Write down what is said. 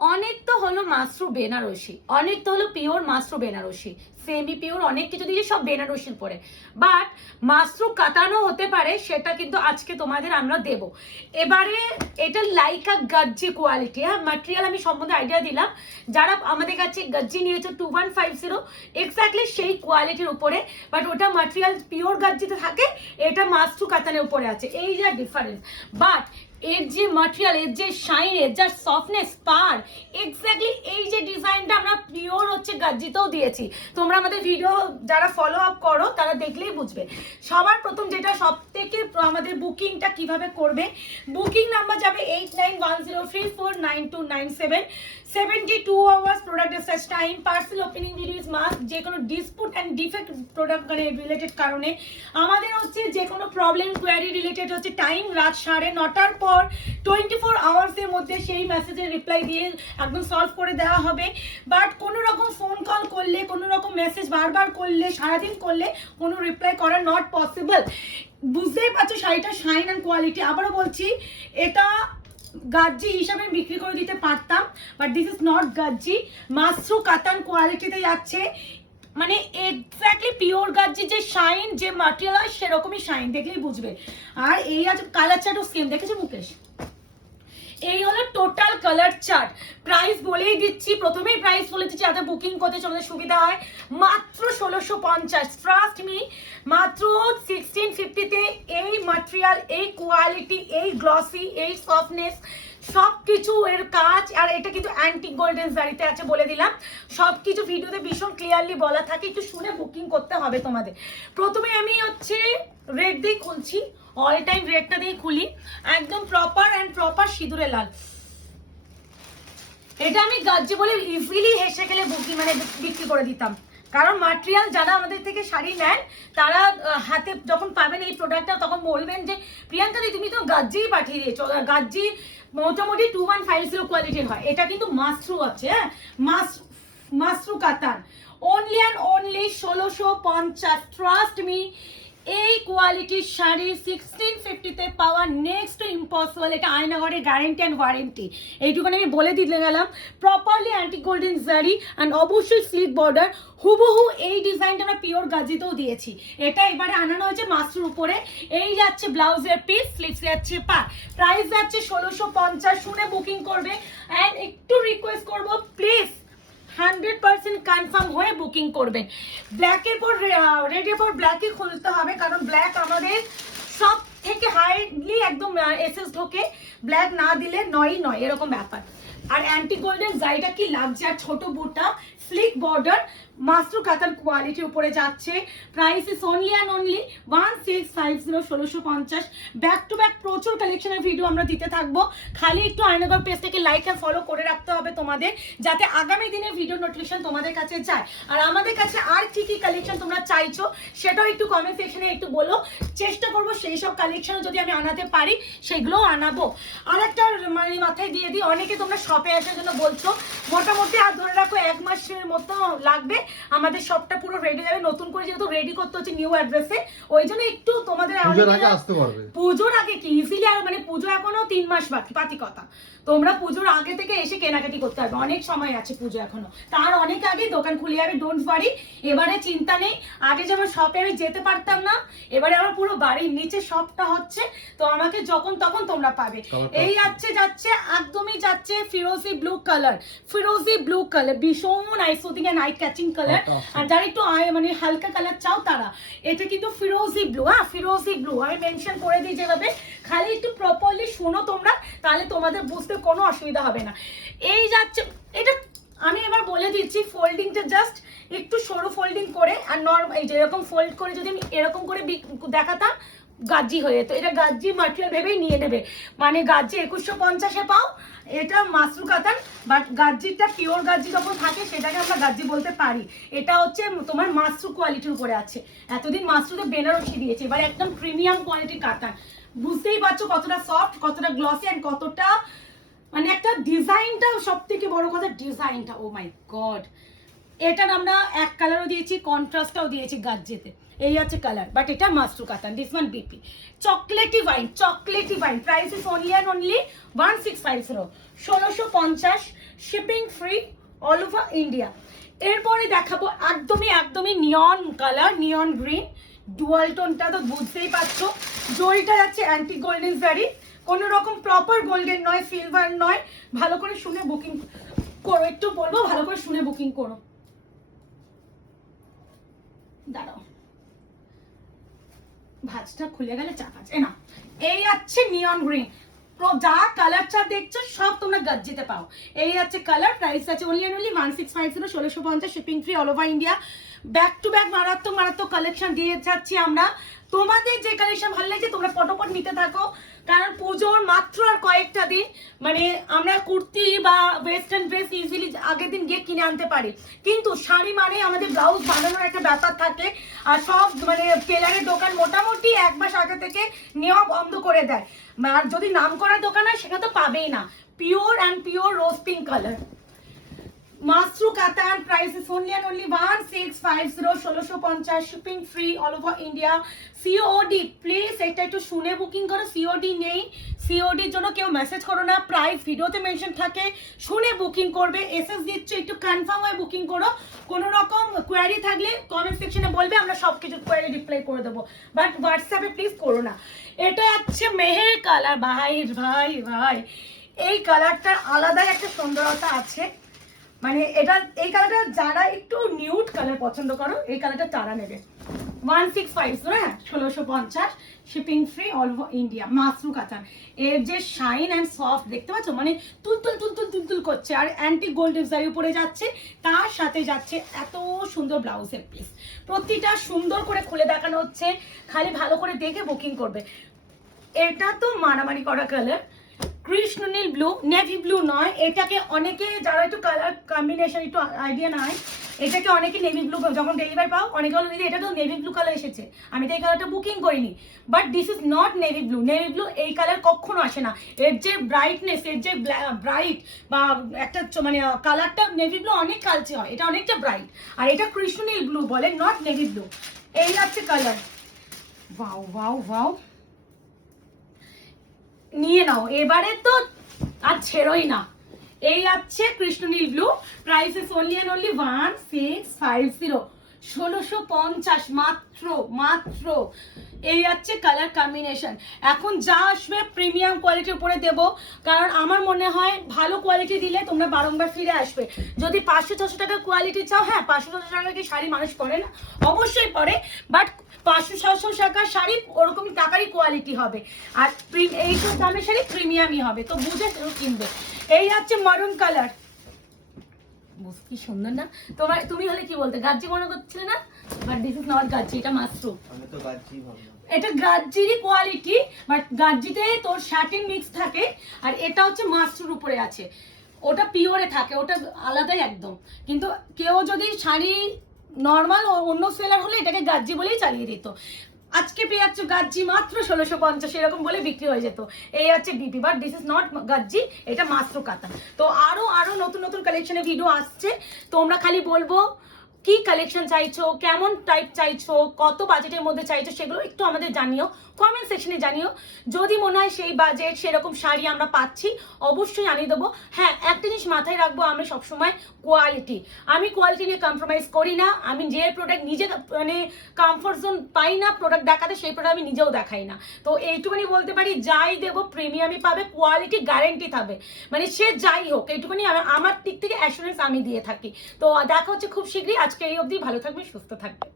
অনেক তো হলো মাশরু বেনারসি, অনেক তো হলো pure Mashru Banarasi, semi pure অনেক কিছু দিয়ে সব বেনারসির পরে, বাট মাশরু কাতানো হতে পারে, সেটা কিন্তু আজকে তোমাদের আমরা দেব। এবারে এটা লাইকা গজ্জি কোয়ালিটি, হ্যাঁ ম্যাটেরিয়াল আমি সম্বন্ধে আইডিয়া দিলাম। যারা আমাদের কাছে গজ্জি নিয়েছে 2150 এক্স্যাক্টলি সেই কোয়ালিটির উপরে, বাট ওটা ম্যাটেরিয়াল পিওর গজ্জিতে থাকে, এটা মাশরু কাতানের উপরে আছে, এই যা ডিফারেন্স। বাট এর যে ম্যাটেরিয়াল, এর যে শাইন, এর যা সফটনেস পার, এক্স্যাক্টলি এই যে ডিজাইনটা আমরা পিওর হচ্ছে গজ্জিতেও দিয়েছি। তোমরা আমাদের ভিডিও যারা ফলো আপ করো তারা দেখলেই বুঝবে। সবার প্রথম যেটা সব থেকে আমাদের বুকিংটা কিভাবে করবে, বুকিং নাম্বার যাবে 8910349297, 72 hours product dispatch time, parcel opening রিলিজ মাস্ক, যে কোনো ডিসপুট অ্যান্ড ডিফেক্ট প্রোডাক্ট মানে রিলেটেড কারণে আমাদের হচ্ছে যে কোনো প্রবলেম কোয়ারি রিলেটেড হচ্ছে টাইম রাত 9:30টার পর 24 আওয়ার্সের মধ্যে সেই মেসেজের রিপ্লাই দিয়ে একদম সলভ করে দেওয়া হবে। বাট কোনো রকম ফোন কল করলে, কোনো রকম মেসেজ বারবার করলে, সারাদিন করলে কোনো রিপ্লাই করা নট পসিবল। বুঝতেই পারছো শাড়িটা শাইন অ্যান্ড কোয়ালিটি। আবারও বলছি, এটা গাজ্জি হিসাবে বিক্রি করে দিতে পারতাম, বাট দিস ইজ নট গাজ্জি, মাশরু কাতান কোয়ালিটিতে যাচ্ছে, মানে এক্স্যাক্টলি পিওর গাজ্জি যে শাইন, যে ম্যাটেরিয়াল হয় সেরকমই শাইন, দেখলেই বুঝবে। আর এই আছে কালার চার্ট ও স্কিন, দেখেছো মুকেশ? এই হলো টোটাল কালার চার্ট। প্রাইস বলেই দিচ্ছি, প্রথমেই প্রাইস বলে দিচ্ছি যাতে বুকিং করতে চলতে সুবিধা হয়। মাত্র 1650, ট্রাস্ট মি, মাত্র 1650-তে এই ম্যাটেরিয়াল, এই কোয়ালিটি, এই গ্লসি, এই সফটনেস, সব কিছু এর কাজ। আর এটা কিন্তু অ্যান্টিক গোল্ডেন জারিতে আছে, বলে দিলাম। সব কিছু ভিডিওতে ভীষণ ক্লিয়ারলি বলা থাকে, একটু শুনে বুকিং করতে হবে তোমাদের। প্রথমে আমি হচ্ছে রেড দিয়ে খুলছি, অল টাইম রেডটা দিয়ে খুলি, একদম প্রপার অ্যান্ড প্রপার সিঁদুরে লাল। এটা আমি গাজ্জি বলে ইজিলি হেসে গেলে বুকিং মানে বিক্রি করে দিতাম, কারণ ম্যাটেরিয়াল যারা আমাদের থেকে শাড়ি নেন তারা হাতে যখন পাবেন এই প্রোডাক্টটা তখন বলবেন যে প্রিয়াঙ্কা দি তুমি তো গাজ্জিই পাঠিয়ে দিয়েছো। গাজ্জি মোটামুটি 2150 কোয়ালিটির হয়, এটা কিন্তু মাশরু আছে, হ্যাঁ মাশরু কাতান, only and only 1650, trust me. এই কোয়ালিটির শাড়ি 1650-তে পাওয়া নেক্সট ইম্পসিবল। এটা আয়নাঘরের গ্যারেন্টি অ্যান্ড ওয়ারেন্টি, এইটুকুনি আমি বলে দিতে গেলাম। প্রপারলি অ্যান্টি গোল্ডেন জারি অ্যান্ড অবশ্যই স্লিক বর্ডার, হুবহু এই ডিজাইনটা আমরা পিওর গাজিতেও দিয়েছি। এটা এবারে আনানো হয়েছে মাশরুর উপরে। এই যাচ্ছে ব্লাউজের পিস, স্লিভস যাচ্ছে পা, প্রাইস যাচ্ছে 1650। শুনে বুকিং করবে। অ্যান্ড একটু রিকোয়েস্ট করবো প্লিজ 100% কনফার্ম হয়ে বুকিং করবেন। ব্ল্যাকের পর রেডের পর ব্ল্যাকই খুলতে হবে, কারণ ব্ল্যাক আমাদের সব থেকে হাইলি একদম এসএস ঢোকে, ব্ল্যাক না দিলে নয়ই নয়, এরকম ব্যাপার। আর অ্যান্টি গোল্ডেন জাইটা কি লাগছে, আর ছোট বুটা, স্লিক বর্ডার, মাশরু কাতান কোয়ালিটির উপরে যাচ্ছে। Price is only and only 1650, 1650। Back to back প্রচুর কালেকশনের ভিডিও আমরা দিতে থাকবো, খালি একটু আয়নাঘর পেজটাকে লাইক আর ফলো করে রাখতে হবে তোমাদের, যাতে আগামী দিনের ভিডিও নোটিফিকেশন তোমাদের কাছে যায়। আর আমাদের কাছে আর কি কি কালেকশন তোমরা চাইছো সেটাও একটু কমেন্ট সেকশনে একটু বলো, চেষ্টা করবো সেই সব কালেকশন যদি আমি আনাতে পারি সেগুলোও আনাবো। আর একটা মানে মাথায় দিয়ে দিই, অনেকে তোমরা শপে আসার জন্য বলছো, মোটামুটি আর ধরে রাখো 1 মাসের মতো লাগবে আমাদের শপটা পুরো রেডি হবে। নতুন করে যেহেতু রেডি করতে হচ্ছে নিউ অ্যাড্রেসে, ওই জন্য একটু তোমাদের পুজোর আগে কি ইজিলি, আর মানে পুজো এখনো 3 মাস বাকি, পাতি কথা। তোমরা পুজোর আগে থেকে এসে কেনাকাটি করতে পারবে, অনেক সময় আছে পুজো এখনো, তার অনেক আগে দোকান খুলে যাবে, ডোন্ট ওয়ারি। এবারে চিন্তা নেই, আগে যেমন শপে আমি যেতে পারতাম না, এবারে আমার পুরো বাড়ির নিচে শপটা হচ্ছে, তো আমাকে যখন তখন তোমরা পাবে। এই যাচ্ছে একদমই যাচ্ছে ফিরোজি ব্লু কালার, ফিরোজি ব্লু কালার, ভীষণ আইসোদিং এন্ড আই ক্যাচিং কালার। আর যারা একটু মানে হালকা কালার চাও তারা, এটা কিন্তু ফিরোজি ব্লু, হ্যাঁ ফিরোজি ব্লু আমি মেনশন করে দিই যেভাবে, খালি একটু প্রপারলি শোনো তোমরা, তাহলে তোমাদের বুঝতে কোনো অসুবিধা হবে না। এই যাচ্ছে এটা, আমি এবার বলে দিচ্ছি ফোল্ডিংটা জাস্ট একটু সরু ফোল্ডিং করে, আর নর্মাল এই যে এরকম ফোল্ড করে যদি আমি এরকম করে দেখাতাম গাজ্জি হয়ে যেত। এটা গাজ্জি ম্যাটেরিয়াল ভেবেই নিয়ে নেবে, মানে গাজ্জি 2150-এ পাও, এটা মাশরু কাতান, বাট গাজ্জিটা পিওর গাজ্জি যখন থাকে সেটাকে আমরা গাজ্জি বলতে পারি। এটা হচ্ছে তোমার মাশরু কোয়ালিটির উপরে আছে, এতদিন মাশরুতে বেনারসি দিয়েছে, এবার একদম প্রিমিয়াম কোয়ালিটির কাতান। বুঝতেই পারছো কতটা সফট, কতটা গ্লসি অ্যান্ড কতটা মানে একটা ডিজাইনটা, সব থেকে বড় কথা ডিজাইনটা, ও মাই গড। এটার আমরা এক কালারও দিয়েছি, কন্ট্রাস্টটাও দিয়েছি গাজ্জিতে, এই হচ্ছে কালার, বাট এটা মাশরু কাতান, this one BP chocolaty wine, chocolaty wine. Price is only and only 1650, 1650। Shipping free all over India. এরপরে দেখাবো একদমই neon colour, neon green, dual টোনটা তো বুঝতেই পারছো। জরিটা যাচ্ছে অ্যান্টি গোল্ডেন জারি, কোনো রকম প্রপার গোল্ডেন নয়, সিলভার নয়। ভালো করে শুনে বুকিং করো, একটু বলবো ভালো করে শুনে বুকিং করো। দাঁড়াও, ভাঁজটা খুলে গেলে চাপ আছে না। এই আছে নিয়ন গ্রিন, যা কালারটা দেখছো সব তোমরা গাজ্জিতে পাও। এই আছে কালার, প্রাইস আছে only 1650, 1650, shipping free all over India. Back to back মারাত্মক কালেকশন দিয়ে যাচ্ছি আমরা। তোমাদের যে কালেকশন ভালো লাগছে তোমরা পটপট নিতে থাকো, কারণ পুজোর মাত্র আর কয়েকটা দিন। মানে আমরা কুর্তি বা ওয়েস্টার্ন ড্রেস ইজিলি আগের দিন গিয়ে কিনে আনতে পারি, কিন্তু শাড়ি মানে আমাদের ব্লাউজ বানানোর একটা ব্যাপার থাকে। আর সব মানে টেলারের দোকান মোটামুটি এক মাস আগে থেকে নেওয়া বন্ধ করে দেয়। আর যদি নাম করার দোকান হয় সেটা তো পাবেই না। Pure and pure rose pink colour, মাসরু কাতান, price is only 1650, 1650, shipping free all over India. COD please এটা একটু শুনে বুকিং করো, সিওডি নেই। সিওডির জন্য কেউ মেসেজ করো না, প্রাইস ভিডিওতে মেনশন থাকে, শুনে বুকিং করবে। এসএস দিচ্ছ, একটু কনফার্ম হয়ে বুকিং করো। কোনো রকম কোয়ারি থাকলে কমেন্ট সেকশনে বলবে, আমরা সব কিছু কোয়ারি রিপ্লাই করে দেবো, বাট হোয়াটসঅ্যাপে প্লিজ করো না। এটা হচ্ছে মেহের কালার, ভাই ভাই ভাই এই কালারটার আলাদাই একটা সুন্দরতা আছে। মানে এটা এই কালারটা যারা একটু নিউড কালার পছন্দ করো এই কালারটা তারা নেবে। 1650, হ্যাঁ 1650, shipping free all over India. মাসরু কাতান, এর যে শাইন অ্যান্ড সফট দেখতে পাচ্ছ, মানে তুলতুল করছে, আর অ্যান্টি গোল্ড ডিজাইন উপরে যাচ্ছে, তার সাথে যাচ্ছে এত সুন্দর ব্লাউজের পিস। প্রতিটা সুন্দর করে খুলে দেখানো হচ্ছে, খালি ভালো করে দেখে বুকিং করবে। এটা তো মারামারি করা কালার, কৃষ্ণ নীল ব্লু, নেভি ব্লু নয়। এটাকে অনেকে যারা একটু কালার কম্বিনেশন একটু আইডিয়া নাই, এটাকে অনেকে নেভি ব্লু যখন ডেলিভারি পাও অনেকে বলো দিদি এটা তো নেভি ব্লু কালার এসেছে, আমি তো এই কালারটা বুকিং করিনি। But this is not navy blue. Navy blue এই কালার কখনো আসে না। এর যে ব্রাইটনেস, এর যে ব্রাইট বা একটা মানে কালারটা নেভি ব্লু অনেক কালচে হয়, এটা অনেকটা ব্রাইট। আর এটা কৃষ্ণ নীল ব্লু বলে, নট নেভি ব্লু। এই হচ্ছে কালার, ওয়াও ওয়াও ওয়াও, নিয়ে নাও এবারে তো আর ছেড়োই না। এই আছে কৃষ্ণনীল ব্লু, প্রাইস ইজ অনলি 1650, 1650 মাত্র। এই আছে কালার কম্বিনেশন। এখন যা আসবে প্রিমিয়াম কোয়ালিটির উপরে দেবো, কারণ আমার মনে হয় ভালো কোয়ালিটি দিলে তোমরা বারংবার ফিরে আসবে। যদি 500-600 টাকার কোয়ালিটি চাও, হ্যাঁ 500-600 টাকা কি শাড়ি মানুষ পরে না? অবশ্যই পরে, বাট 500-600 টাকার শাড়ি ওরকম টাকারই কোয়ালিটি হবে, আর এইসব দামের শাড়ি প্রিমিয়ামই হবে, তো বুঝে কিনবে। এই হচ্ছে মারুন কালার, কি সুন্দর না? তুমি হলে কি বলতে, গাজ্জি মনে করছিলে না? বাট দিস ইজ নট গাজ্জি, এটা মাশরুম। আমি তো গাজ্জি ভাবলাম। এটা গাজ্জিরই কোয়ালিটি, বাট গাজ্জিতে তোর শার্টিং মিক্স থাকে, আর এটা হচ্ছে মাশরুর উপরে আছে, ওটা পিওরে থাকে, ওটা আলাদাই একদম। কিন্তু কেউ যদি শাড়ি নর্মাল অন্য সেলার হলে এটাকে গাজ্জি বলেই চালিয়ে দিত। আজকে পেয়ে যাচ্ছ গাজ্জি মাত্র 1650, এরকম বলে বিক্রি হয়ে যেত। এই হচ্ছে DP, but this is not গাজ্জি, এটা মাত্র কাতান। তো আরো নতুন কালেকশনের ভিডিও আসছে, তোমরা খালি বলবো কি কালেকশন চাইছো, কেমন টাইপ চাইছো, কত বাজেটের মধ্যে চাইছো, সেগুলো একটু আমাদের জানিও, কমেন্ট সেকশনে জানিও। যদি মনে হয় সেই বাজেট সেরকম শাড়ি আমরা পাচ্ছি, অবশ্যই আনিয়ে দেবো। হ্যাঁ একটা জিনিস মাথায় রাখবো, আমরা সবসময় কোয়ালিটি, আমি কোয়ালিটি নিয়ে কম্প্রোমাইজ করি না। আমি যে প্রোডাক্ট নিজে মানে কমফোর্ট জোন পাই না প্রোডাক্ট দেখাতে, সেই প্রোডাক্ট আমি নিজেও দেখাই না। তো এইটুকুনি বলতে পারি, যাই দেবো প্রিমিয়ামই পাবে, কোয়ালিটি গ্যারেন্টি থাকবে, মানে সে যাই হোক, এইটুকুনি আমার দিক থেকে অ্যাসুরেন্স আমি দিয়ে থাকি। তো দেখা হচ্ছে খুব শীঘ্রই। আজকে এই অবধি, ভালো থাকবে, সুস্থ থাকবে।